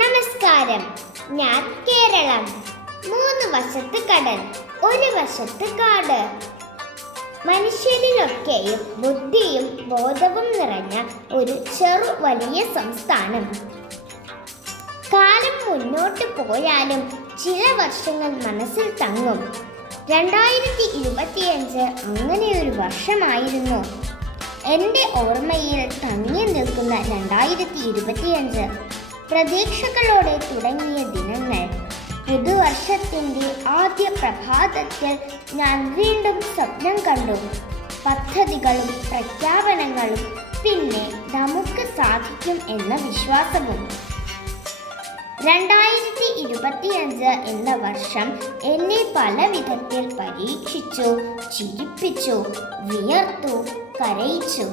നമസ്കാരം. ഞാൻ കേരളം. 3 വശത്ത് കടൽ, ഒരു വശത്ത് കാട്. മനുഷ്യരിലൊക്കെയും ബുദ്ധിയും ബോധവും നിറഞ്ഞ ഒരു വലിയ സംസ്ഥാനം. കാലം മുന്നോട്ട് പോയാലും ചില വർഷങ്ങൾ മനസ്സിൽ തങ്ങും. 2025 അങ്ങനെയൊരു വർഷമായിരുന്നു. എൻ്റെ ഓർമ്മയിൽ തങ്ങി നിൽക്കുന്ന 2025 പ്രതീക്ഷകളോടെ തുടങ്ങിയ ദിനങ്ങൾ. പുതുവർഷത്തിൻ്റെ ആദ്യ പ്രഭാതത്തിൽ ഞാൻ വീണ്ടും സ്വപ്നം കണ്ടു. പദ്ധതികളും പ്രഖ്യാപനങ്ങളും, പിന്നെ നമുക്ക് സാധിക്കും എന്ന വിശ്വാസവും. 2025 എന്ന വർഷം എന്നെ പല വിധത്തിൽ പരീക്ഷിച്ചു, ചിരിപ്പിച്ചു, വിയർത്തു, കരയിച്ചു.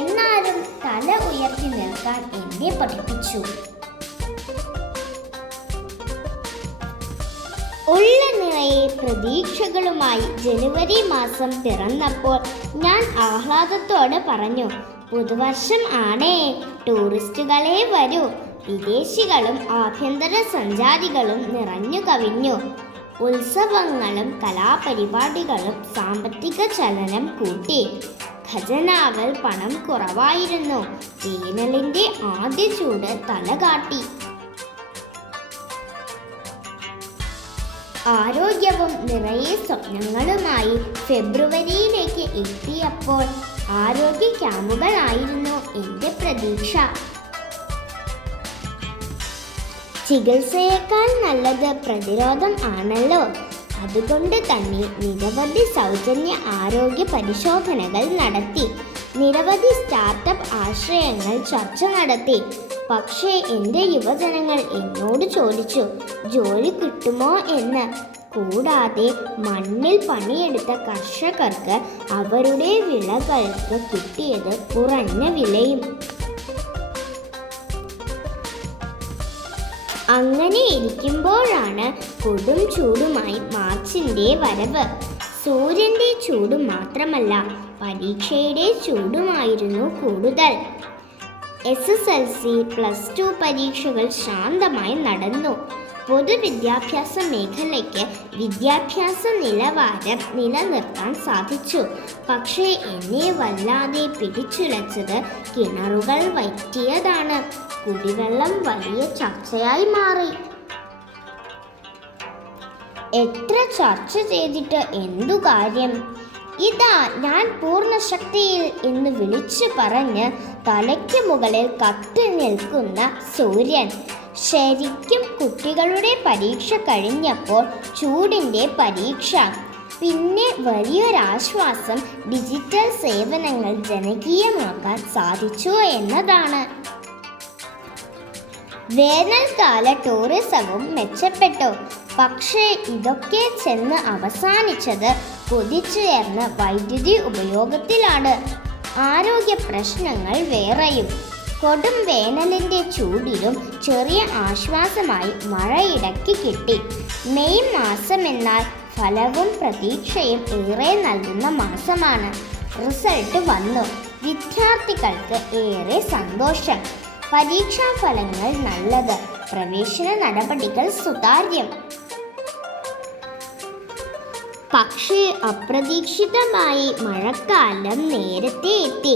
എന്നാലും തല ഉയർത്തി നിൽക്കാൻ എന്നെ പഠിപ്പിച്ചു. ഉള്ള നിറയെ പ്രതീക്ഷകളുമായി ജനുവരി മാസം പിറന്നപ്പോൾ ഞാൻ ആഹ്ലാദത്തോടെ പറഞ്ഞു, പുതുവർഷം ആണേ, ടൂറിസ്റ്റുകളെ വരൂ. വിദേശികളും ആഭ്യന്തര സഞ്ചാരികളും നിറഞ്ഞു കവിഞ്ഞു. ഉത്സവങ്ങളും കലാപരിപാടികളും സാമ്പത്തിക ചലനം കൂട്ടി. ഖജനാവിൽ പണം കുറവായിരുന്നു. വേനലിന്റെ ആദ്യ ചൂട് തലകാട്ടി. ആരോഗ്യവും നിറയെ സ്വപ്നങ്ങളുമായി ഫെബ്രുവരിയിലേക്ക് എത്തിയപ്പോൾ ആരോഗ്യ ക്യാമ്പുകളായിരുന്നു എൻ്റെ പ്രതീക്ഷ. ചികിത്സയേക്കാൾ നല്ലത് പ്രതിരോധം ആണല്ലോ. അതുകൊണ്ട് തന്നെ നിരവധി സൗജന്യ ആരോഗ്യ പരിശോധനകൾ നടത്തി. നിരവധി സ്റ്റാർട്ടപ്പ് ആശ്രയങ്ങൾ ചർച്ച നടത്തി. പക്ഷേ എൻ്റെ യുവജനങ്ങൾ എന്നോട് ചോദിച്ചു, ജോലി കിട്ടുമോ എന്ന്. കൂടാതെ മണ്ണിൽ പണിയെടുത്ത കർഷകർക്ക് അവരുടെ വിളകൾക്ക് കിട്ടിയത് കുറഞ്ഞ വിലയും. അങ്ങനെ ഇരിക്കുമ്പോഴാണ് കൊടും ചൂടുമായി മാർച്ചിൻ്റെ വരവ്. സൂര്യൻ്റെ ചൂട് മാത്രമല്ല, പരീക്ഷയുടെ ചൂടുമായിരുന്നു കൂടുതൽ. SSLC, +2 പരീക്ഷകൾ ശാന്തമായി നടന്നു. പൊതുവിദ്യാഭ്യാസ മേഖലയ്ക്ക് വിദ്യാഭ്യാസ നിലവാരം നിലനിർത്താൻ സാധിച്ചു. പക്ഷേ എന്നെ വല്ലാതെ പിടിച്ചുലച്ചത് കിണറുകൾ വറ്റിയതാണ്. കുടിവെള്ളം വലിയ ചർച്ചയായി മാറി. എത്ര ചർച്ച ചെയ്തിട്ട് എന്തു കാര്യം? ഇതാ ഞാൻ പൂർണ്ണശക്തിയിൽ എന്ന് വിളിച്ചു പറഞ്ഞ് തലയ്ക്ക് മുകളിൽ കത്തി നിൽക്കുന്ന സൂര്യൻ. ശരിക്കും കുട്ടികളുടെ പരീക്ഷ കഴിഞ്ഞപ്പോൾ ചൂടിൻ്റെ പരീക്ഷ. പിന്നെ വലിയൊരാശ്വാസം, ഡിജിറ്റൽ സേവനങ്ങൾ ജനകീയമാക്കാൻ സാധിച്ചു എന്നതാണ്. വേനൽക്കാല ടൂറിസവും മെച്ചപ്പെട്ടു. പക്ഷേ ഇതൊക്കെ ചെന്ന് അവസാനിച്ചത് കുതിച്ചുയർന്ന വൈദ്യുതി ഉപയോഗത്തിലാണ്. ആരോഗ്യ പ്രശ്നങ്ങൾ വേറെയും. കൊടും വേനലിൻ്റെ ചൂടിലും ചെറിയ ആശ്വാസമായി മഴയിടയ്ക്ക് കിട്ടി. മെയ് മാസമെന്നാൽ ഫലവും പ്രതീക്ഷയും ഏറെ നൽകുന്ന മാസമാണ്. റിസൾട്ട് വന്നു. വിദ്യാർത്ഥികൾക്ക് ഏറെ സന്തോഷം. പരീക്ഷാഫലങ്ങൾ നല്ലത്. പ്രവേശന നടപടികൾ സുതാര്യം. പക്ഷേ അപ്രതീക്ഷിതമായി മഴക്കാലം നേരത്തെ എത്തി.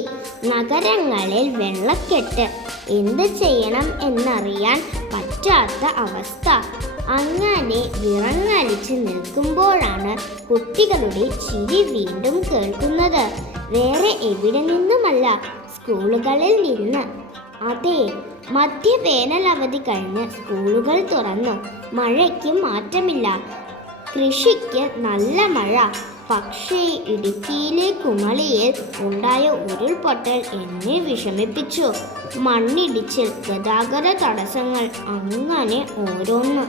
നഗരങ്ങളിൽ വെള്ളക്കെട്ട്. എന്ത് ചെയ്യണം എന്നറിയാൻ പറ്റാത്ത അവസ്ഥ. അങ്ങനെ വിറങ്ങലിച്ച് നിൽക്കുമ്പോഴാണ് കുട്ടികളുടെ ചിരി വീണ്ടും കേൾക്കുന്നത്. വേറെ എവിടെ നിന്നുമല്ല, സ്കൂളുകളിൽ നിന്ന്. അതെ, മധ്യവേനൽ അവധി കഴിഞ്ഞ് സ്കൂളുകൾ തുറന്നു. മഴയ്ക്ക് മാറ്റമില്ല. കൃഷിക്ക് നല്ല മഴ. പക്ഷേ ഇടുക്കിയിലെ കുമളിയിൽ ഉണ്ടായ ഉരുൾപൊട്ടൽ എന്നെ വിഷമിപ്പിച്ചു. മണ്ണിടിച്ചിൽ, ഗതാഗത തടസ്സങ്ങൾ, അങ്ങനെ ഓരോന്ന്.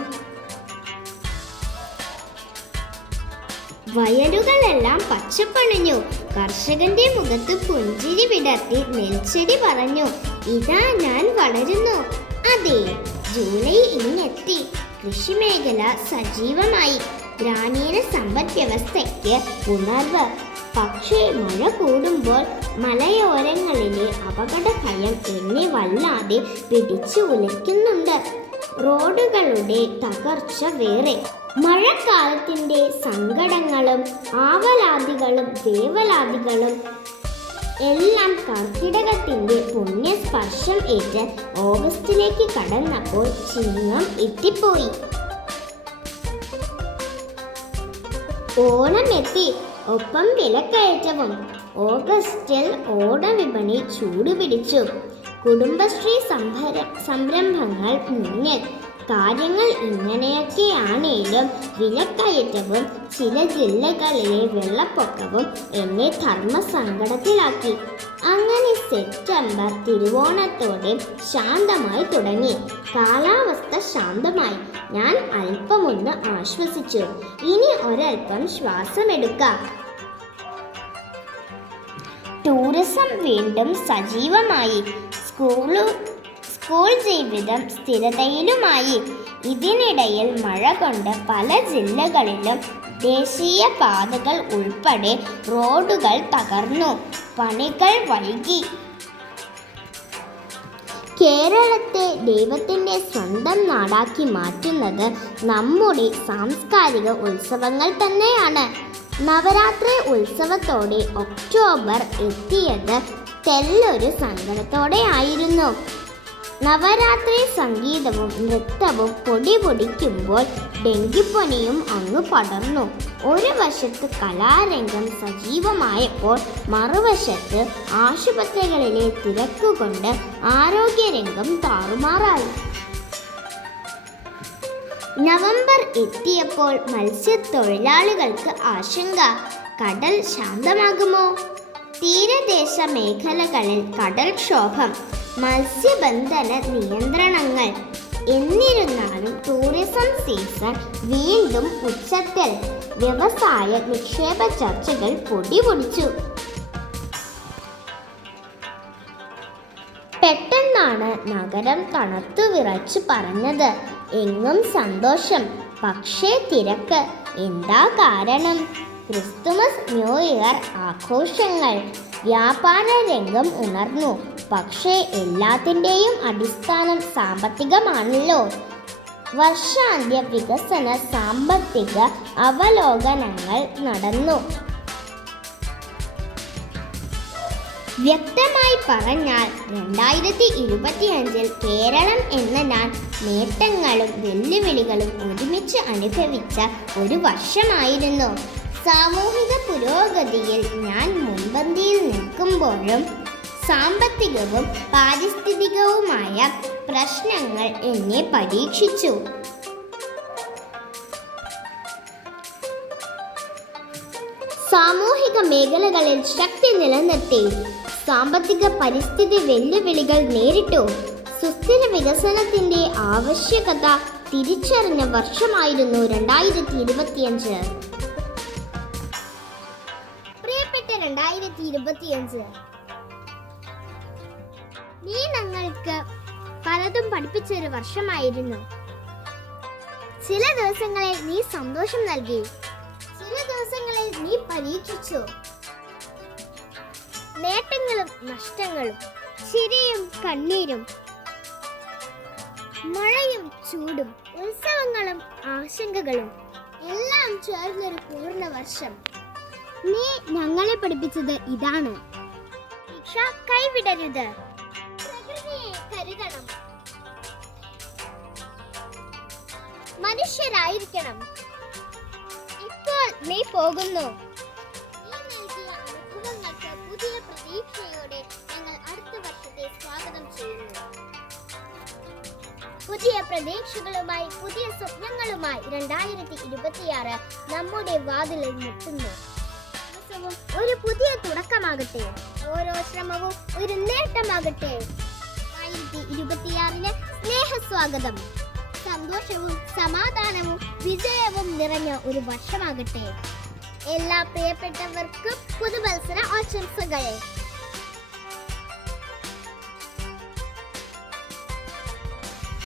വയലുകളെല്ലാം പച്ചപ്പണിഞ്ഞു. കർഷകന്റെ മുഖത്ത് പുഞ്ചിരി വിടർത്തി നെൽച്ചെടി പറഞ്ഞു, ഇതാ ഞാൻ വളരുന്നു. അതെ, ജൂലൈ ഇങ്ങെത്തി. കൃഷിമേഖല സജീവമായി. ഗ്രാമീണ സമ്പദ് വ്യവസ്ഥയ്ക്ക് ഉണർവ്. പക്ഷേ മഴ കൂടുമ്പോൾ മലയോരങ്ങളിലെ അപകട ഭയം എന്നെ വല്ലാതെ പിടിച്ചു ഉലയ്ക്കുന്നുണ്ട്. റോഡുകളുടെ തകർച്ച വേറെ. മഴക്കാലത്തിൻ്റെ സങ്കടങ്ങളും ആവലാതികളും വേവലാതികളും എല്ലാം കർക്കിടകത്തിൻ്റെ പുണ്യസ്പർശം ഏറ്റ് ഓഗസ്റ്റിലേക്ക് കടന്നപ്പോൾ ചിങ്ങം എത്തിപ്പോയി. ഓണം എത്തി, ഒപ്പം വിലക്കയറ്റവും. ഓഗസ്റ്റിൽ ഓണവിപണി ചൂടുപിടിച്ചു. കുടുംബശ്രീ സംരംഭങ്ങൾ മുന്നിൽ. കാര്യങ്ങൾ ഇങ്ങനെയൊക്കെയാണേലും വിലക്കയറ്റവും ചില ജില്ലകളിലെ വെള്ളപ്പൊക്കവും എന്നെ ധർമ്മസങ്കടത്തിലാക്കി. അങ്ങനെ സെപ്റ്റംബർ തിരുവോണത്തോടെ ശാന്തമായി തുടങ്ങി. കാലാവസ്ഥ ശാന്തമായി. ഞാൻ അല്പമൊന്ന് ആശ്വസിച്ചു. ഇനി ഒരൽപ്പം ശ്വാസമെടുക്കാം. ടൂറിസം വീണ്ടും സജീവമായി. സ്കൂൾ ജീവിതം സ്ഥിരതയിലുമായി. ഇതിനിടയിൽ മഴ കൊണ്ട് പല ജില്ലകളിലും ദേശീയ പാതകൾ ഉൾപ്പെടെ റോഡുകൾ തകർന്നു. പണികൾ വൈകി. കേരളത്തെ ദൈവത്തിൻ്റെ സ്വന്തം നാടാക്കി മാറ്റുന്നത് നമ്മുടെ സാംസ്കാരിക ഉത്സവങ്ങൾ തന്നെയാണ്. നവരാത്രി ഉത്സവത്തോടെ ഒക്ടോബർ എത്തിയത് തെല്ലൊരു സങ്കടത്തോടെ ആയിരുന്നു. നവരാത്രി സംഗീതവും നൃത്തവും പൊടിപൊടിക്കുമ്പോൾ ഡെങ്കിപ്പനിയും അങ്ങ് പടർന്നു. ഒരു വശത്ത് കലാരംഗം സജീവമായപ്പോൾ മറുവശത്ത് ആശുപത്രികളിലെ തിരക്കുകൊണ്ട് ആരോഗ്യരംഗം താറുമാറായി. നവംബർ എത്തിയപ്പോൾ മത്സ്യത്തൊഴിലാളികൾക്ക് ആശങ്ക. കടൽ ശാന്തമാകുമോ? തീരദേശ മേഖലകളിൽ കടൽക്ഷോഭം, മത്സ്യബന്ധന നിയന്ത്രണങ്ങൾ. എന്നിരുന്നാലും ടൂറിസം സീസൺ വീണ്ടും ഉച്ചത്തിൽ. വ്യവസായ നിക്ഷേപ ചർച്ചകൾ പൊടിപൊടിച്ചു. പെട്ടെന്നാണ് നഗരം തണുത്തു വിറച്ചു പറഞ്ഞത്. എങ്ങും സന്തോഷം, പക്ഷേ തിരക്ക്. എന്താ കാരണം? ക്രിസ്തുമസ്, ന്യൂ ഇയർ ആഘോഷങ്ങൾ. വ്യാപാര രംഗം ഉണർന്നു. പക്ഷേ എല്ലാത്തിൻ്റെയും അടിസ്ഥാനം സാമ്പത്തികമാണല്ലോ. വർഷാന്ത്യ വികസന സാമ്പത്തിക അവലോകനങ്ങൾ നടന്നു. വ്യക്തമായി പറഞ്ഞാൽ 2025 കേരളം എന്ന ഞാൻ നേട്ടങ്ങളും വെല്ലുവിളികളും ഒരുമിച്ച് അനുഭവിച്ച ഒരു വർഷമായിരുന്നു. സാമൂഹിക പുരോഗതിയിൽ ഞാൻ മുൻപന്തിയിൽ നിൽക്കുമ്പോഴും സാമ്പത്തികവും പാരിസ്ഥിതികവുമായ പ്രശ്നങ്ങൾ എന്നെ പരീക്ഷിച്ചു. സാമൂഹിക മേഖലകളിൽ ശക്തി നിലനിർത്തി. സാമ്പത്തിക പരിസ്ഥിതി വെല്ലുവിളികൾ നേരിട്ടു. സുസ്ഥിര വികസനത്തിൻ്റെ ആവശ്യകത തിരിച്ചറിഞ്ഞ വർഷമായിരുന്നു 2025. പ്രിയപ്പെട്ട 2025, നീ ഞങ്ങൾക്ക് പലതും പഠിപ്പിച്ചൊരു വർഷമായിരുന്നു. ചില ദിവസങ്ങളിൽ നീ സന്തോഷം നൽകി, ചില ദിവസങ്ങളിൽ നീ പരീക്ഷിച്ചു. നേട്ടങ്ങളും നഷ്ടങ്ങളും, ചിരിയും കണ്ണീരും, മഴയും ചൂടും, ഉത്സവങ്ങളും ആശങ്കകളും എല്ലാം ചേർന്നൊരു പൂർണ്ണ വർഷം. നീ ഞങ്ങളെ പഠിപ്പിച്ചത് ഇതാണ്: ശിക്ഷ കൈവിടരുത്, പ്രകൃതിയെ കരുതണം, മനുഷ്യരായിരിക്കണം. ഇപ്പോൾ നീ പോകുന്നു. നീ നൽകിയ അനുഭവങ്ങൾക്ക് പുതിയ പ്രതീക്ഷയോടെ ഞങ്ങൾ അടുത്ത വർഷത്തെ സ്വാഗതം ചെയ്യുന്നു. പുതിയ പ്രതീക്ഷകളുമായി, പുതിയ സ്വപ്നങ്ങളുമായി 2026 നമ്മുടെ വാതിലിൽ മുട്ടുന്നു. ഒരു പുതിയ തുടക്കമാകട്ടെ, ഓരോ ശ്രമവും ഒരു നേട്ടമാകട്ടെ. 2026 സ്നേഹസ്വാഗതം. സന്തോഷവും സമാധാനവും വിജയവും നിറഞ്ഞ ഒരു വർഷമാകട്ടെ. എല്ലാ പ്രിയപ്പെട്ടവർക്കും പുതുവത്സര ആശംസകൾ.